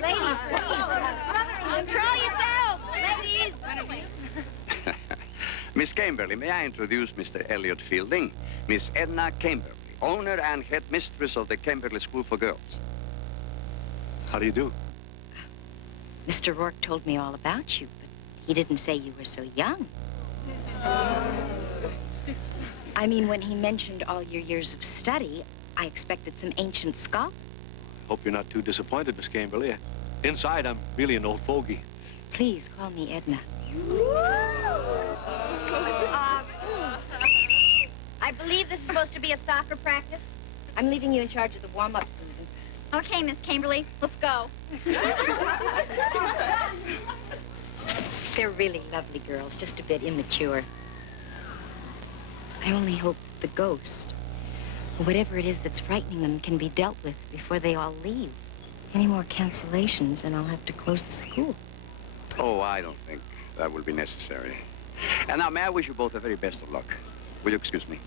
Ladies, control yourselves, ladies. Miss Camberley, may I introduce Mr. Elliot Fielding, Miss Edna Camberley, owner and head mistress of the Camberley School for Girls. How do you do? Mr. Rourke told me all about you, but he didn't say you were so young. I mean, when he mentioned all your years of study, I expected some ancient scholar. I hope you're not too disappointed, Miss Camberley. Inside, I'm really an old fogey. Please call me Edna. I believe this is supposed to be a soccer practice. I'm leaving you in charge of the warm-up, Susan. Okay, Miss Camberley, let's go. They're really lovely girls, just a bit immature. I only hope the ghost, or whatever it is that's frightening them, can be dealt with before they all leave. Any more cancellations, and I'll have to close the school. Oh, I don't think that will be necessary. And now, may I wish you both the very best of luck? Will you excuse me?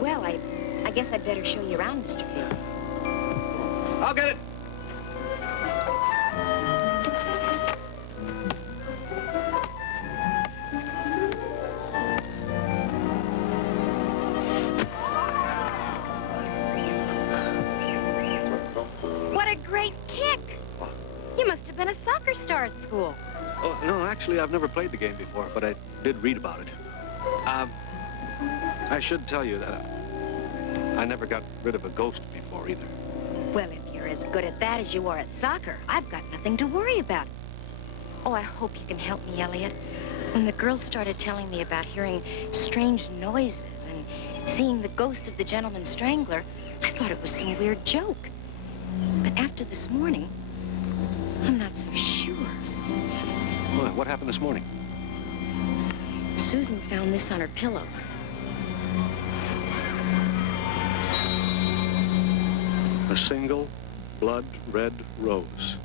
Well, I guess I'd better show you around, Mr. Field. I'll get it. What a great kick. You must have been a soccer star at school. Oh, no, actually, I've never played the game before, but I did read about it. I should tell you that I never got rid of a ghost before, either. Well, if you're as good at that as you are at soccer, I've got nothing to worry about. Oh, I hope you can help me, Elliot. When the girls started telling me about hearing strange noises and seeing the ghost of the gentleman strangler, I thought it was some weird joke. But after this morning, I'm not so sure. Well, what happened this morning? Susan found this on her pillow. A single blood red rose.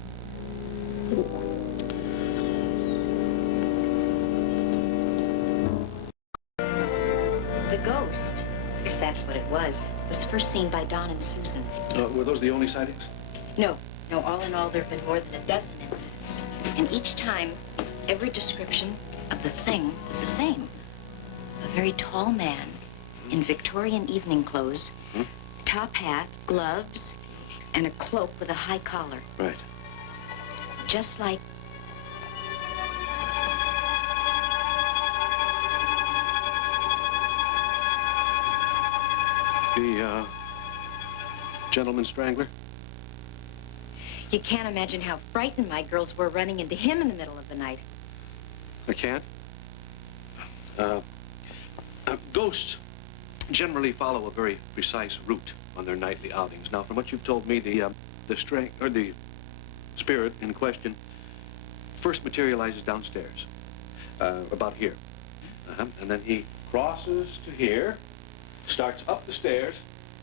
The ghost, if that's what it was first seen by Don and Susan. Were those the only sightings? No, all in all, there have been more than a dozen incidents. And each time, every description of the thing is the same. A very tall man in Victorian evening clothes, top hat, gloves, and a cloak with a high collar. Right. Just like... The, gentleman strangler? You can't imagine how frightened my girls were running into him in the middle of the night. I can't? Ghosts generally follow a very precise route on their nightly outings. Now, from what you've told me, the spirit in question first materializes downstairs, about here. And then he crosses to here, starts up the stairs,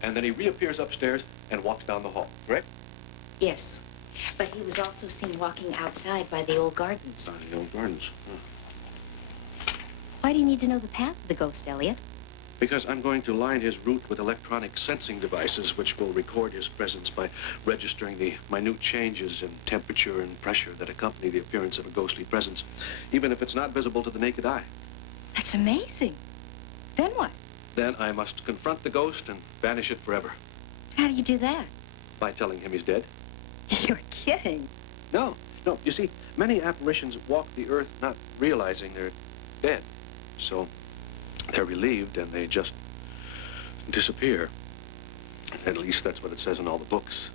and then he reappears upstairs and walks down the hall, correct? Yes, but he was also seen walking outside by the old gardens. The old gardens. Why do you need to know the path of the ghost, Elliot? Because I'm going to line his route with electronic sensing devices which will record his presence by registering the minute changes in temperature and pressure that accompany the appearance of a ghostly presence, even if it's not visible to the naked eye. That's amazing. Then what? Then I must confront the ghost and banish it forever. How do you do that? By telling him he's dead. You're kidding. No. You see, many apparitions walk the earth not realizing they're dead. So they're relieved and they just disappear. At least that's what it says in all the books.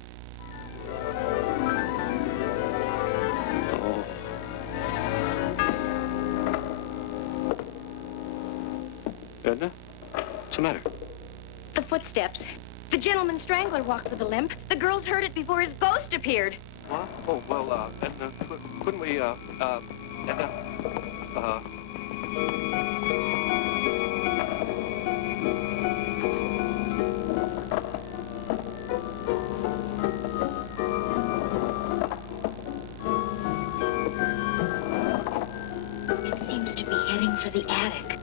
Oh. Edna? What's the matter? The footsteps. The gentleman strangler walked with a limp. The girls heard it before his ghost appeared. What? Oh, well, Edna, couldn't we, Edna, It seems to be heading for the attic.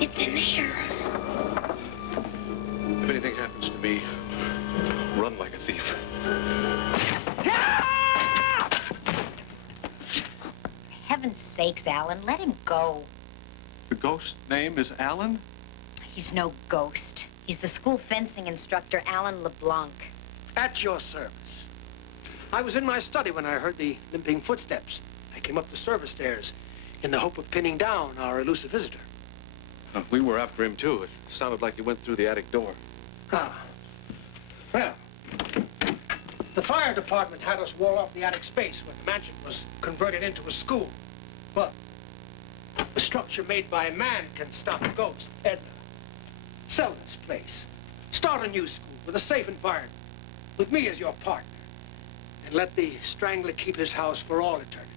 It's in there. If anything happens to me, run like a thief. For heaven's sakes, Alan, let him go. The ghost name is Alan? He's no ghost. He's the school fencing instructor, Alan LeBlanc. At your service. I was in my study when I heard the limping footsteps. I came up the service stairs in the hope of pinning down our elusive visitor. We were after him, too. It sounded like he went through the attic door. Ah. Well, the fire department had us wall off the attic space when the mansion was converted into a school. But a structure made by a man can stop a ghost. Edna, sell this place. Start a new school with a safe environment, with me as your partner. And let the strangler keep his house for all eternity.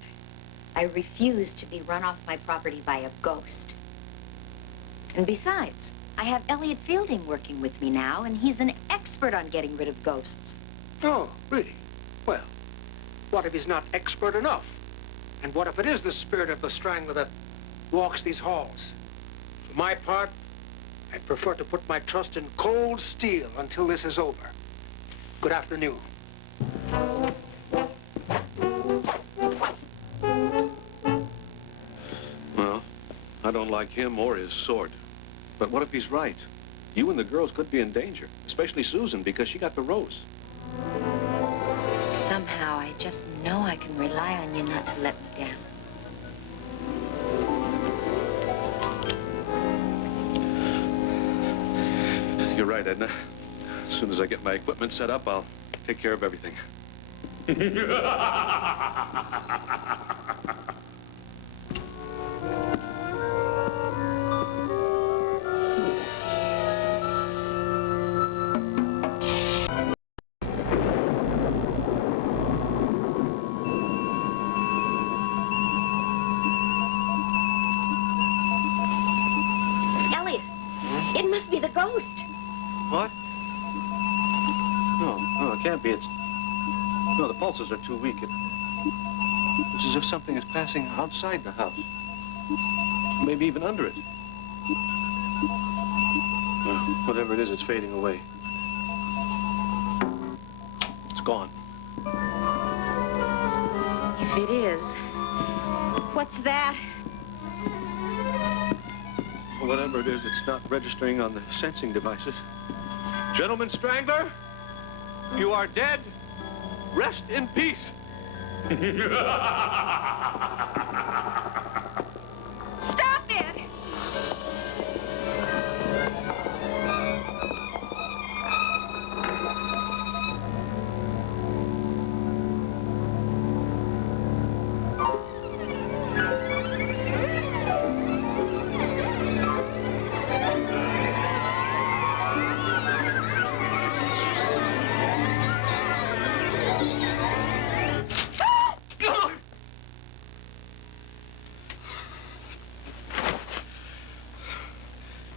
I refuse to be run off my property by a ghost. And besides, I have Elliot Fielding working with me now, and he's an expert on getting rid of ghosts. Oh, really? Well, what if he's not expert enough? And what if it is the spirit of the strangler that walks these halls? For my part, I prefer to put my trust in cold steel until this is over. Good afternoon. Well, I don't like him or his sword. But what if he's right? You and the girls could be in danger, especially Susan, because she got the rose. Somehow, I just know I can rely on you not to let me down. You're right, Edna. As soon as I get my equipment set up, I'll take care of everything. Elliot, it must be the ghost. What? No, it can't be. No, the pulses are too weak. It's as if something is passing outside the house. Maybe even under it. Well, whatever it is, it's fading away. It's gone. If it is, What's that? Whatever it is, it's not registering on the sensing devices. Gentleman Strangler, you are dead. Rest in peace. Stop it!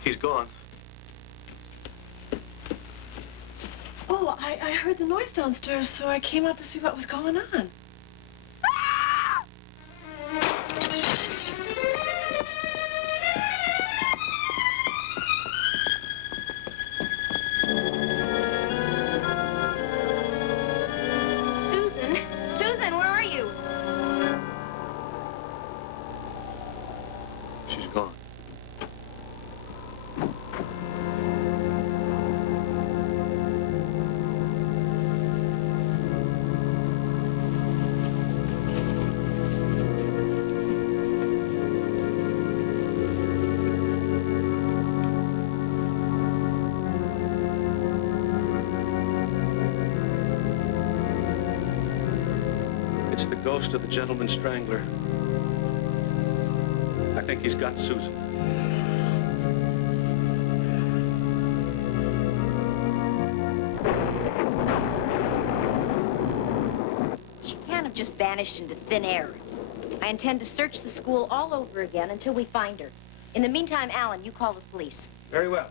He's gone. Oh, I heard the noise downstairs, so I came out to see what was going on. Susan? Susan, where are you? She's gone. It's the ghost of the gentleman strangler. I think he's got Susan. she can't have just vanished into thin air. I intend to search the school all over again until we find her. In the meantime, Alan, you call the police. Very well.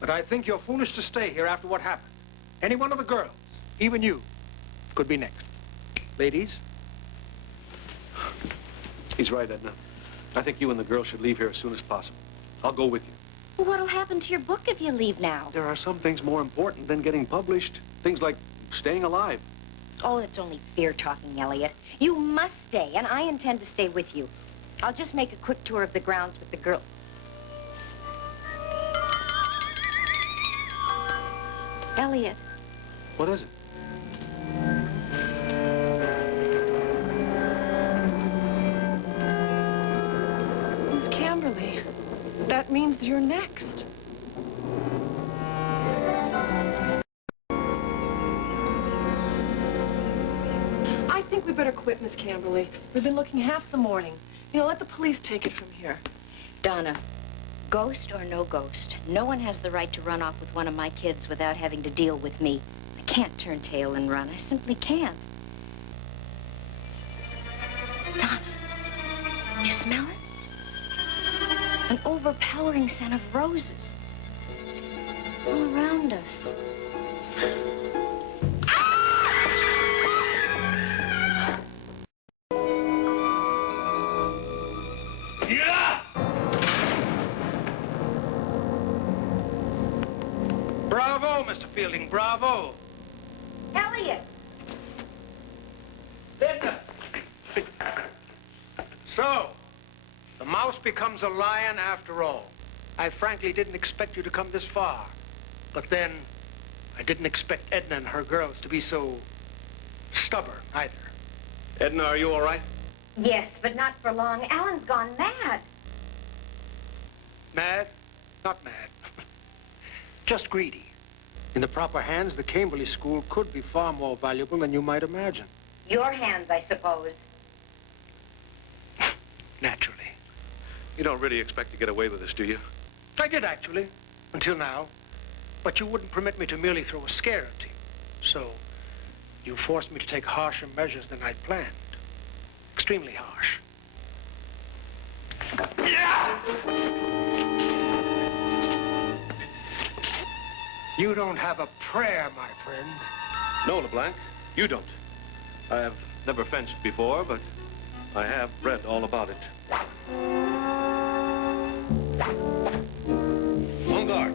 But I think you're foolish to stay here after what happened. Any one of the girls, even you, could be next. Ladies? He's right, Edna. I think you and the girl should leave here as soon as possible. I'll go with you. Well, what'll happen to your book if you leave now? There are some things more important than getting published. Things like staying alive. Oh, it's only fear talking, Elliot. You must stay, and I intend to stay with you. I'll just make a quick tour of the grounds with the girl. Elliot. What is it? Miss Camberly, that means you're next. I think we better quit, Miss Camberly. We've been looking half the morning. You know, let the police take it from here. Donna, ghost or no ghost, no one has the right to run off with one of my kids without having to deal with me. I can't turn tail and run. I simply can't. Donna, you smell it? An overpowering scent of roses all around us. Yeah! Bravo, Mr. Fielding, bravo. Elliot! Edna. So, the mouse becomes a lion after all. I frankly didn't expect you to come this far. But then, I didn't expect Edna and her girls to be so stubborn either. Edna, are you all right? Yes, but not for long. Alan's gone mad. Mad? Not mad. Just greedy. In the proper hands, the Camberley School could be far more valuable than you might imagine. Your hands, I suppose. Naturally. You don't really expect to get away with this, do you? I did, actually, until now. But you wouldn't permit me to merely throw a scare at you. So, you forced me to take harsher measures than I'd planned. Extremely harsh. You don't have a prayer, my friend. No, LeBlanc, you don't. I have never fenced before, but I have read all about it. On guard.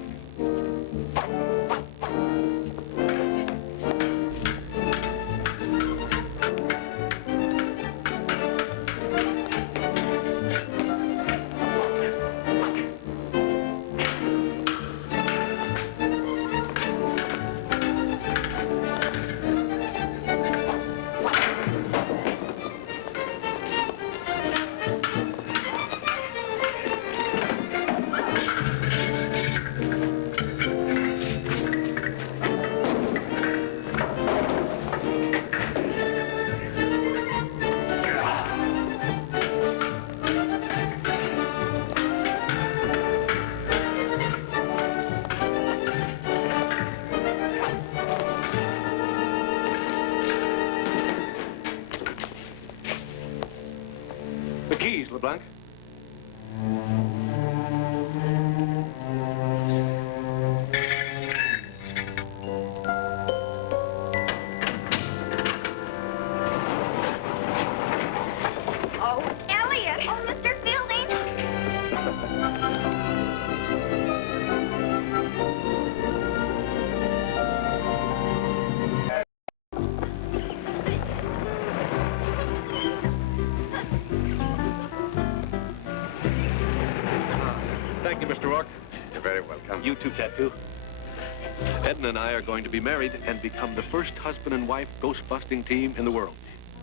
The keys, LeBlanc. Oh, Elliot! Oh, Mr. Fielding! Thank you, Mr. Rourke. You're very welcome. You too, Tattoo. Edna and I are going to be married and become the first husband and wife ghost-busting team in the world.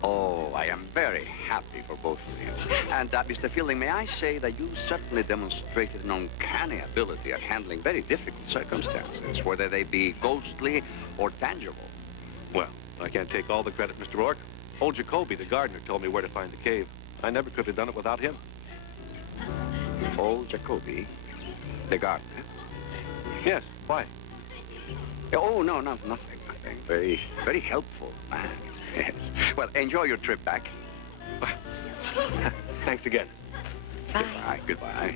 Oh, I am very happy for both of you. And, Mr. Fielding, may I say that you certainly demonstrated an uncanny ability at handling very difficult circumstances, whether they be ghostly or tangible. Well, I can't take all the credit, Mr. Rourke. Old Jacoby, the gardener, told me where to find the cave. I never could have done it without him. Old Jacoby, the gardener? Yes, why? Oh, no, nothing. Very, very helpful man. Yes. Well, enjoy your trip back. Thanks again. Bye. Goodbye.